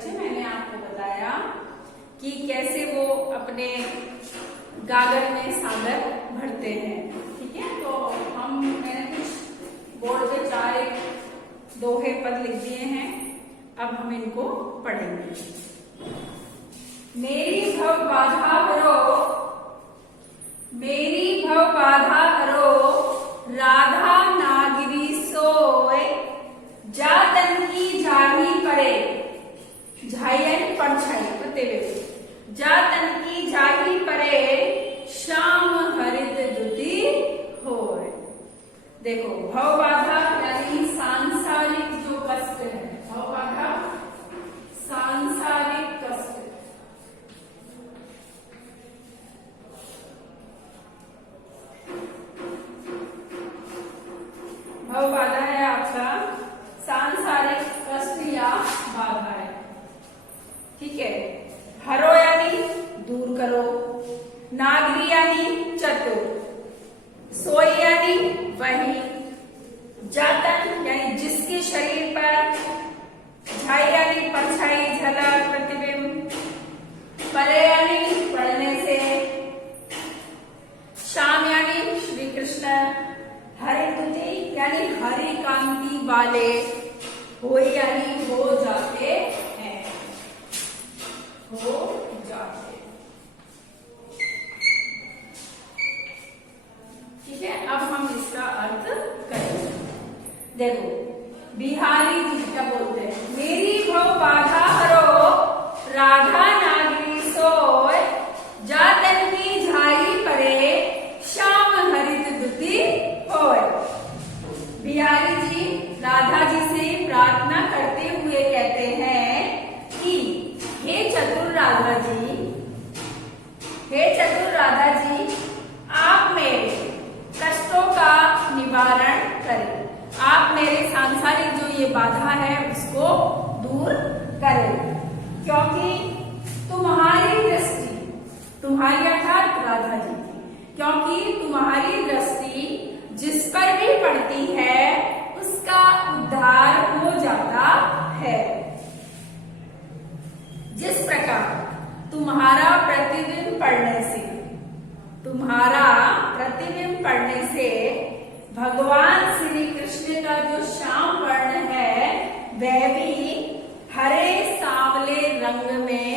बच्चे मैंने आपको बताया कि कैसे वो अपने गागर में सागर भरते हैं। ठीक है, तो मैंने कुछ बोर्ड पे 4 दोहे पद लिख दिए हैं। अब हम इनको पढ़ेंगे। मेरी भव बाधा हरो, मेरी भव बाधा हरो, राधा नागिरी सोय, जातन की जाही परे, झायन परछाई पते हुए, जातन की जाही परे, श्याम हरित दुति होय। देखो, भव बाधा यानी सांसारिक जो कष्ट है, भव बाधा सांसारिक कष्ट, भव बाधा है आपका सांसारिक कष्ट या बाधा है। ठीक है, हरो यानी दूर करो, नागरी यानी चतुर, सोई यानी वही, जातन यानी जिसके शरीर पर, झाई यानी परछाई झलक प्रतिबिंब, परे यानी पढ़ने से, श्याम यानी श्री कृष्ण, हरिद्युति यानी हरि कांति वाले, होय यानी हो जाते हैं, हो जाते। ठीक है, अब हम इसका अर्थ करेंगे। देखो, बिहारी जी क्या बोलते हैं, मेरी भव बाधा हरो, राधा नागिरी सोय, जातन की झाई परे, श्याम हरित दुति होय। बिहारी जी राधा जी से प्रार्थना करते हुए कहते हैं कि हे चतुर राधा जी, हे चतुर राधा जी, आप मेरे कष्टों का निवारण करें, आप मेरे सांसारिक जो ये बाधा है उसको दूर करें, क्योंकि तुम्हारी दृष्टि, तुम्हारी अर्थात राधा जी की, क्योंकि तुम्हारी दृष्टि जिस पर भी पड़ती है उसका उद्धार हो जाता है। जिस प्रकार तुम्हारा प्रतिबिंब पड़ने से, तुम्हारा प्रतिबिंब पड़ने से भगवान श्री कृष्ण का जो श्याम वर्ण है वह भी हरे सांवले रंग में,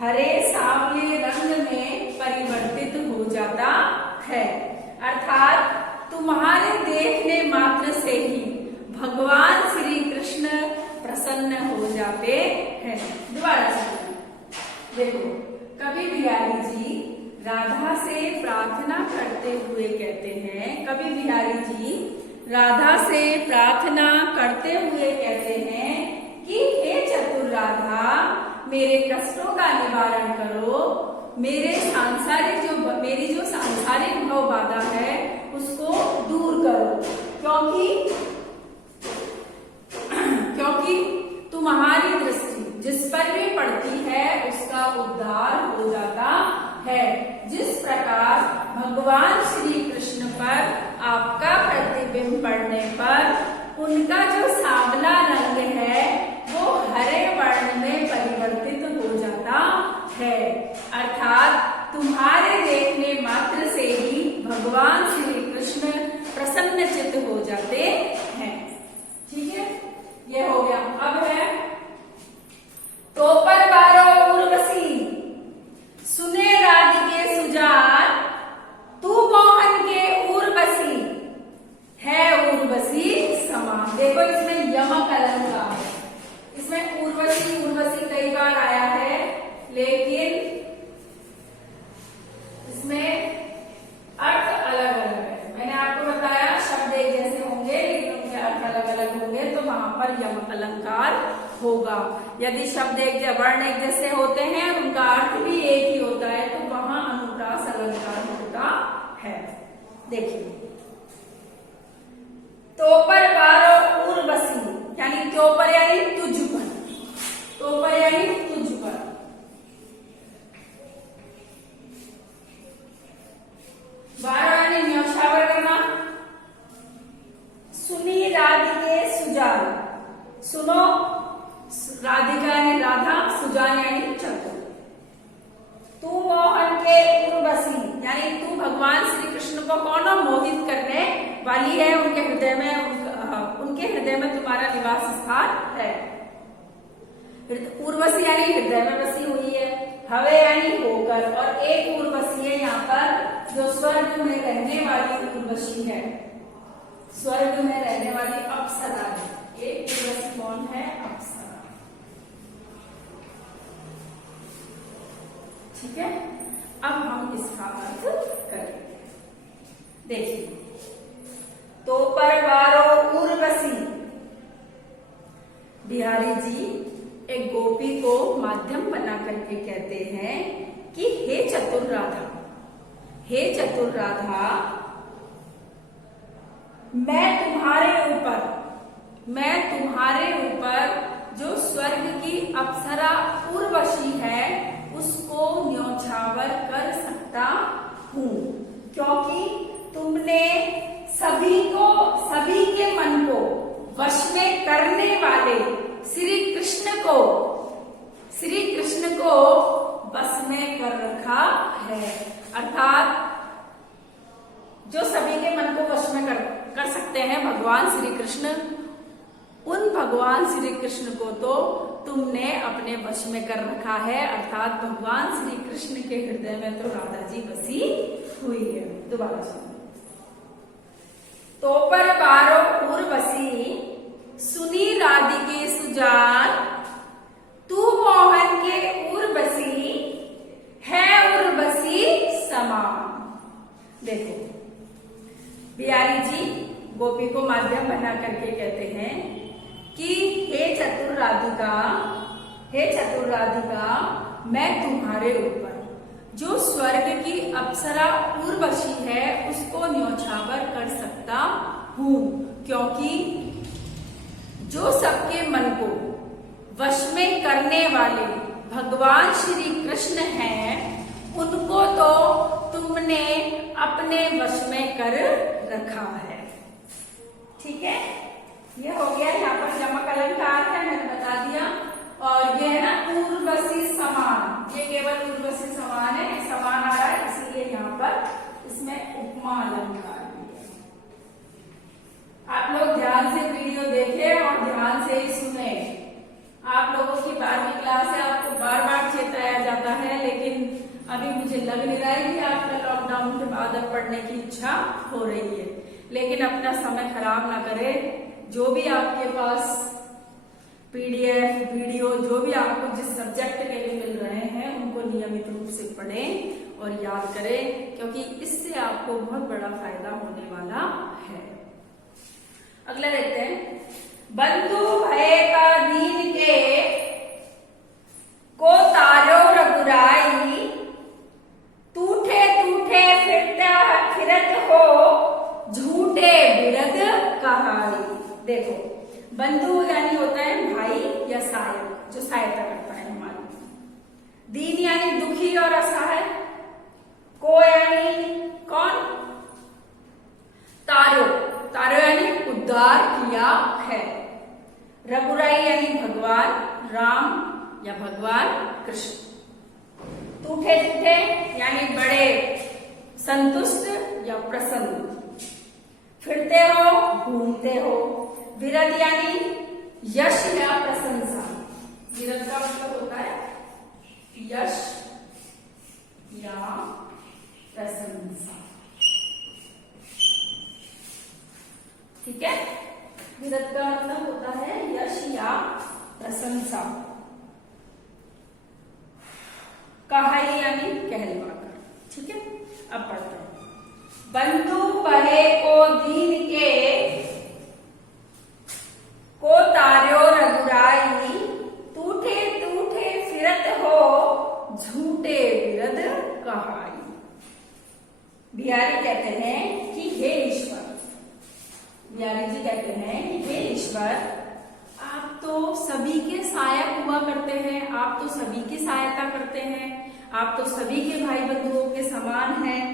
हरे सांवले रंग में परिवर्तित हो जाता है। अर्थात तुम्हारे देखने मात्र से ही भगवान श्री कृष्ण प्रसन्न हो जाते हैं। दोबारा सुनिए, देखो, कवि बिहारी जी राधा से प्रार्थना करते हुए कहते हैं, कवि बिहारी जी राधा से प्रार्थना करते हुए कहते हैं कि हे चतुर राधा, मेरे कष्टों का निवारण करो, मेरे सांसारिक मेरी जो सांसारिक भव बाधा है उसको दूर करो, क्योंकि तुम्हारी दृष्टि जिस पर भी पड़ती है उसका उद्धार हो जाता है। जिस प्रकार भगवान श्री कृष्ण पर आपका प्रतिबिंब पड़ने पर उनका जो सांवला रंग है वो हरे वर्ण में परिवर्तित हो जाता है। अर्थात तुम्हारे देखने मात्र से ही भगवान श्री कृष्ण प्रसन्न चित्त हो जाते हैं। ठीक है, ये हो गया। अब है तो पर बारो उर्वशी, सुने राधिके सुजान, तू मोहन के उर्वशी, है उर्वशी समान। देखो, इसमें यमक अलंकार है, इसमें उर्वशी उर्वशी कई बार आया है, लेकिन इसमें अर्थ अलग अलग है। मैंने आपको बताया शब्द एक जैसे होंगे लेकिन उनके अर्थ अलग अलग होंगे, तो वहां पर यमक अलंकार होगा। यदि शब्द वर्ण एक जैसे होते हैं और उनका अर्थ भी एक ही होता है तो वहां अनुप्रास अलंकार होता है। देखिए, तो पर बारो उर्वशी यानी तो पर यानी तुझ पर, तो पर यानी तुझ पर, बारो यानी न्यौछावर करना, सुनी राधिके सुजान, सुनो राधिका यानी यानी तू भगवान श्री कृष्ण को कौन मोहित करने वाली है, उनके हृदय में तुम्हारा निवास स्थान है। उर्वशी यानी हृदय में बसी हुई है, हवे यानी होकर, और एक उर्वशी है यहाँ पर जो स्वर्ग में रहने वाली उर्वशी है, स्वर्ग में रहने वाली अप्सरा है। एक उर्वशी कौन है? अप्सरा। ठीक है, अब हम इसका अर्थ करेंगे। देखिए, तो परवारो उर्वशी, बिहारी जी एक गोपी को माध्यम बना करके कहते हैं कि हे चतुर राधा, हे चतुर राधा, मैं तुम्हारे ऊपर जो स्वर्ग की अप्सरा उर्वशी है उसको न्योछावर कर सकता हूँ, क्योंकि तुमने सभी के मन को वश में करने वाले श्री कृष्ण को बस में कर रखा है। अर्थात जो सभी के मन को वश में कर सकते हैं भगवान श्री कृष्ण, उन भगवान श्री कृष्ण को तो तुमने अपने वश में कर रखा है। अर्थात भगवान श्री कृष्ण के हृदय में तो राधा जी बसी हुई है। दोबारा सुनो, तो पर बारो उर्वशी सुनी राधिके सुजान, तू मोहन के उर्वशी है उर्वशी समान। देखो, बिहारी जी गोपी को माध्यम बना करके कहते हैं कि हे चतुर राधिका, मैं तुम्हारे ऊपर जो स्वर्ग की अप्सरा उर्वशी है उसको न्योछावर कर सकता हूँ, क्योंकि जो सबके मन को वश में करने वाले भगवान श्री कृष्ण हैं उनको तो तुमने अपने वश में कर रखा है। ठीक है, यह हो गया। यहाँ पर यमक अलंकार है, मैंने बता दिया। और ये है ना उर्वशी समान, ये केवल उर्वशी समान है, समान आ रहा है इसीलिए यहाँ पर इसमें उपमा अलंकार भी है। आप लोग ध्यान से वीडियो देखें और ध्यान से ही सुने। आप लोगों की 12वीं क्लास है, आपको बार बार चेताया जाता है, लेकिन अभी मुझे लग नहीं रहा है कि आपका लॉकडाउन के बाद अब पढ़ने की इच्छा हो रही है। लेकिन अपना समय खराब ना करें। जो भी आपके पास पीडीएफ वीडियो जो भी आपको जिस सब्जेक्ट के लिए मिल रहे हैं उनको नियमित रूप से पढ़ें और याद करें, क्योंकि इससे आपको बहुत बड़ा फायदा होने वाला है। अगला देखते हैं, बंधु भय का दीन के को तारो रघुराई, टूठे टूठे फिरत हो झूठे बिरद कहाई। देखो, बंधु यानी होता है भाई या सहायक, जो सहायता करता है हमारी। दीन यानी दुखी और असहाय। को यानी कौन? तारो, तारो यानी उद्धार किया है। रघुराई यानी भगवान राम या भगवान कृष्ण। टूठे टूठे यानी बड़े संतुष्ट या प्रसन्न। फिरते हो, घूमते हो। विरद यानी यश या प्रशंसा। विरद का मतलब होता है यश या प्रशंसा। ठीक है, विरद का मतलब होता है यश या प्रशंसा। कहाई यानी कहलवाकर। ठीक है, अब पढ़ते हैं। बंधु पहे को दीन के को तार्यो रघुराई, टूठे टूठे फिरत हो झूठे बिरद कहाई। बिहारी कहते हैं कि हे ईश्वर, बिहारी जी कहते हैं कि हे ईश्वर, आप तो सभी के सहायक हुआ करते हैं, आप तो सभी की सहायता करते हैं, आप तो सभी के भाई बंधुओं के समान हैं,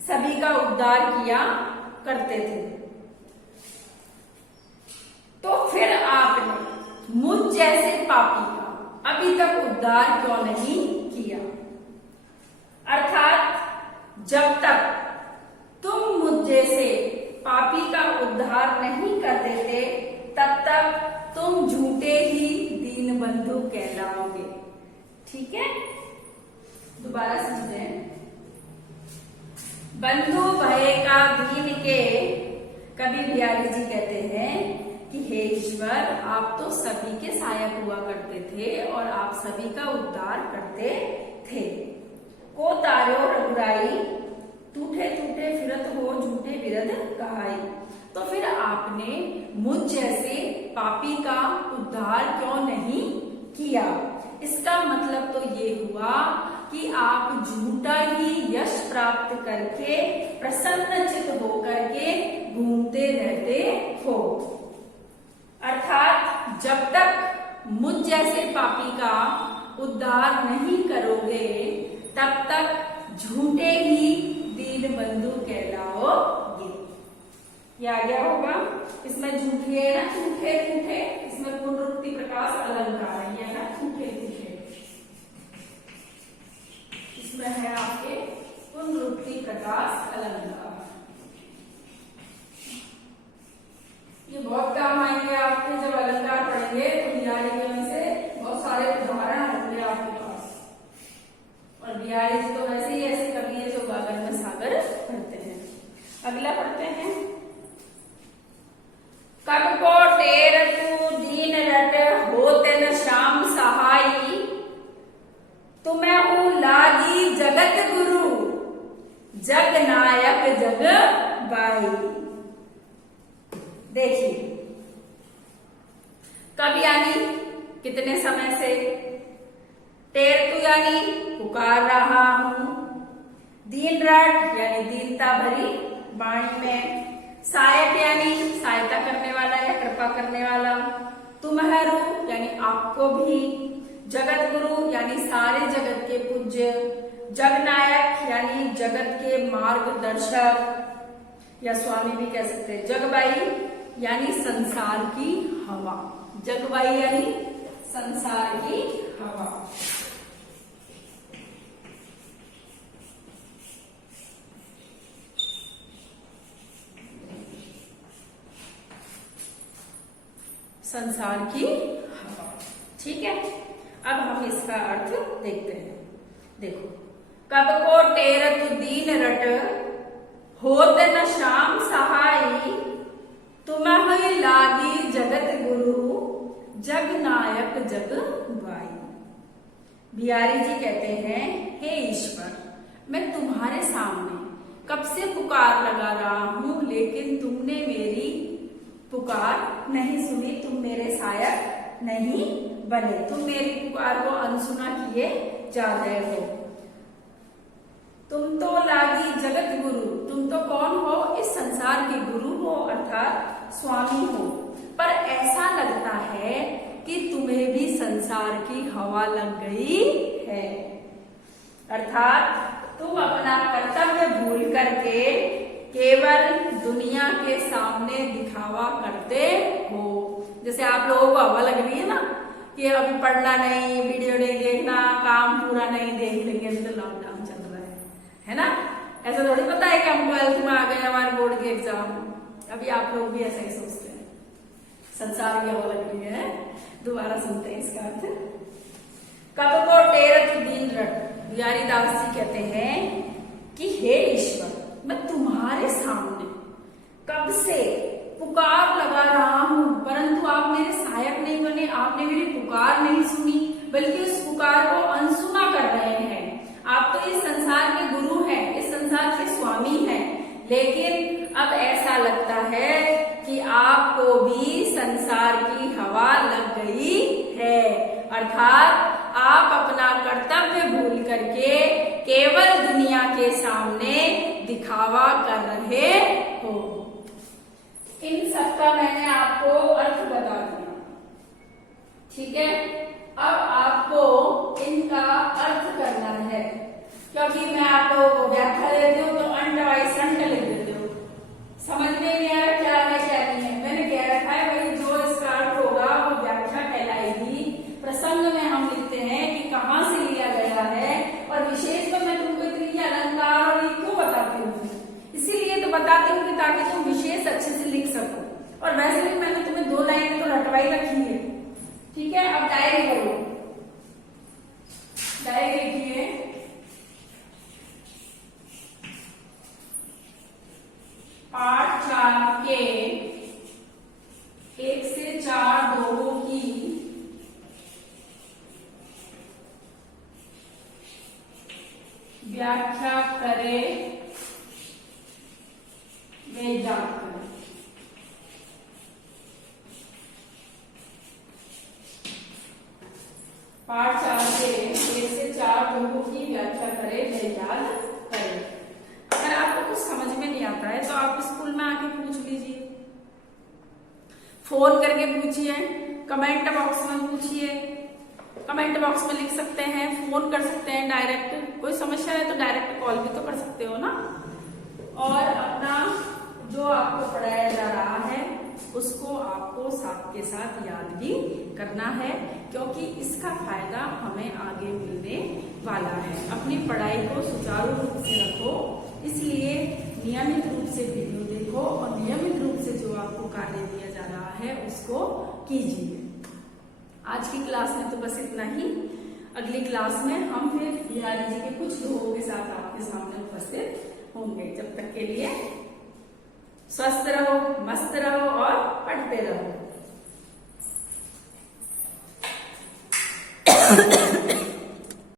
सभी का उद्धार किया करते थे। तो फिर आपने मुझ जैसे पापी का अभी तक उद्धार क्यों नहीं किया? अर्थात जब तक तुम मुझ जैसे पापी का उद्धार नहीं कर देते तब तक तुम झूठे ही दीन बंधु कहलाओगे। ठीक है, दोबारा समझें। बंधु भय का दीन के कवि बिहारी जी कहते हैं कि हे ईश्वर, आप तो सभी के सहायक हुआ करते थे और आप सभी का उद्धार करते थे। को तारो रघुराई, टूटे टूटे फिरत हो झूठे बिरद कहाई। तो फिर आपने मुझ जैसे पापी का उद्धार क्यों नहीं किया? इसका मतलब तो ये हुआ कि आप झूठा ही यश प्राप्त करके प्रसन्नचित होकर के घूमते रहते हो। अर्थात जब तक मुझ जैसे पापी का उद्धार नहीं करोगे तब तक झूठे ही दीन बंधु कहलाओगे। ये आ गया होगा। इसमें झूठी है ना, झूठे झूठे, इसमें पुनरुक्ति प्रकाश अलंकार है, ये ना झूठे झूठे, इसमें है आपके पुनरुक्ति प्रकाश अलंकार। ये बहुत काम आएंगे आपके जब अलंकार पढ़ेंगे तो बिहारी जी से बहुत सारे उदाहरण होंगे आपके पास। और बिहारी जी तो वैसे ही ऐसे कवि है जो गागर में सागर पढ़ते हैं। अगला पढ़ते हैं। कब को टेर तू दीन रट होते न श्याम सहाई, तुम्हें हूं लागी जगत गुरु जग नायक जग बाई। देखिए, कब यानी कितने समय से, टेर तू यानी पुकार रहा हूं, दीन रट यानी दीनता भरी वाणी में, सहायक यानी सहायता करने वाला या कृपा करने वाला, तुम्हारू यानी आपको भी, जगत गुरु यानी सारे जगत के पूज्य, जगनायक यानी जगत के मार्गदर्शक या स्वामी भी कह सकते हैं, जगबाई यानी संसार की हवा, जगबाई यानी संसार की हवा। संसार की हवा। ठीक है, अब हम इसका अर्थ देखते हैं। देखो, कब को टेरत दीन रट होत न श्याम सहाई, तुम्हें लागी जगत गुरु जग नायक जग बाई। बिहारी जी कहते हैं, हे ईश्वर, मैं तुम्हारे सामने कब से पुकार लगा रहा हूं, लेकिन तुमने मेरी पुकार नहीं सुनी, तुम मेरे सहायक नहीं बने, तुम मेरी पुकार को अनसुना किए जा रहे हो। तुम तो लागी जगत गुरु, तुम तो कौन हो? इस संसार के गुरु हो, अर्थात स्वामी हो। पर ऐसा लगता है कि तुम्हें भी संसार की हवा लग गई है, अर्थात तुम अपना कर्तव्य भूल करके केवल दुनिया के सामने दिखावा करते हो। जैसे आप लोगों को हवा लग रही है ना कि अभी पढ़ना नहीं, वीडियो नहीं देखना, काम पूरा नहीं देख लेंगे, अभी तो लॉकडाउन चल रहा है ना। ऐसा थोड़ी पता है कि हम 12th में आ गए, हमारे बोर्ड के एग्जाम, अभी आप लोग भी ऐसा ही सोचते हैं, संसार की हवा लग रही है। दोबारा सुनते हैं इसका अर्थ। कब को टेरत दीन रट, बिहारी दास जी कहते हैं कि हे ईश्वर, मैं तुम्हारे सामने कब से पुकार लगा रहा हूं, परंतु आप मेरे सहायक नहीं बने, आपने मेरी पुकार नहीं सुनी, बल्कि उस पुकार को अनसुना कर रहे हैं। आप तो इस संसार के गुरु हैं, इस संसार के स्वामी हैं, लेकिन अब ऐसा लगता है कि आपको भी संसार की हवा लग गई है, अर्थात आप अपना कर्तव्य भूल करके केवल दुनिया के सामने दिखावा कर रहे हो। इन सबका मैंने आपको अर्थ बता दिया, ठीक है। अब आपको इनका अर्थ करना है, क्योंकि मैं आप लोगों को व्याख्या देती हूँ तो अंट वाइस अंट लिख देते हो, समझ में नहीं आ रहा क्या है क्या नहीं है। मैंने कह रखा है भाई जो इसका अर्थ होगा वो व्याख्या कहलाएगी। प्रसंग में हम लिखते हैं कि कहाँ से लिया गया है, और विशेष तो मैं तुमको इतनी अलंकार और क्यों बताती हूँ कि ताकि तुम विशेष अच्छे से लिख सको। और वैसे भी मैंने तुम्हें 2 लाइन तो रटवाई रखी है, ठीक है। अब डायरी करो, डायरी लिखिए। पाठ 4 के 1 से 4 दोहों की व्याख्या करे वे याद करें। पाठ 4 के 1 से 4 दोहों की व्याख्या करे वे याद करें। अगर आपको कुछ समझ में नहीं आता है तो आप स्कूल में आके पूछ लीजिए, फोन करके पूछिए, कमेंट बॉक्स में पूछिए, कमेंट बॉक्स में लिख सकते हैं, फोन कर सकते हैं डायरेक्ट, कोई समस्या है तो डायरेक्ट कॉल भी तो कर सकते हो ना। और अपना जो आपको पढ़ाया जा रहा है उसको आपको साथ के साथ याद भी करना है, क्योंकि इसका फायदा हमें आगे मिलने वाला है। अपनी पढ़ाई को सुचारू रूप से रखो, इसलिए नियमित रूप से वीडियो देखो और नियमित रूप से जो आपको कार्य दिया जा रहा है उसको कीजिए। आज की क्लास में तो बस इतना ही। अगली क्लास में हम फिर बिहारी जी के कुछ दोहों के साथ आपके सामने उपस्थित होंगे। जब तक के लिए स्वस्थ रहो, मस्त रहो और पढ़ते रहो।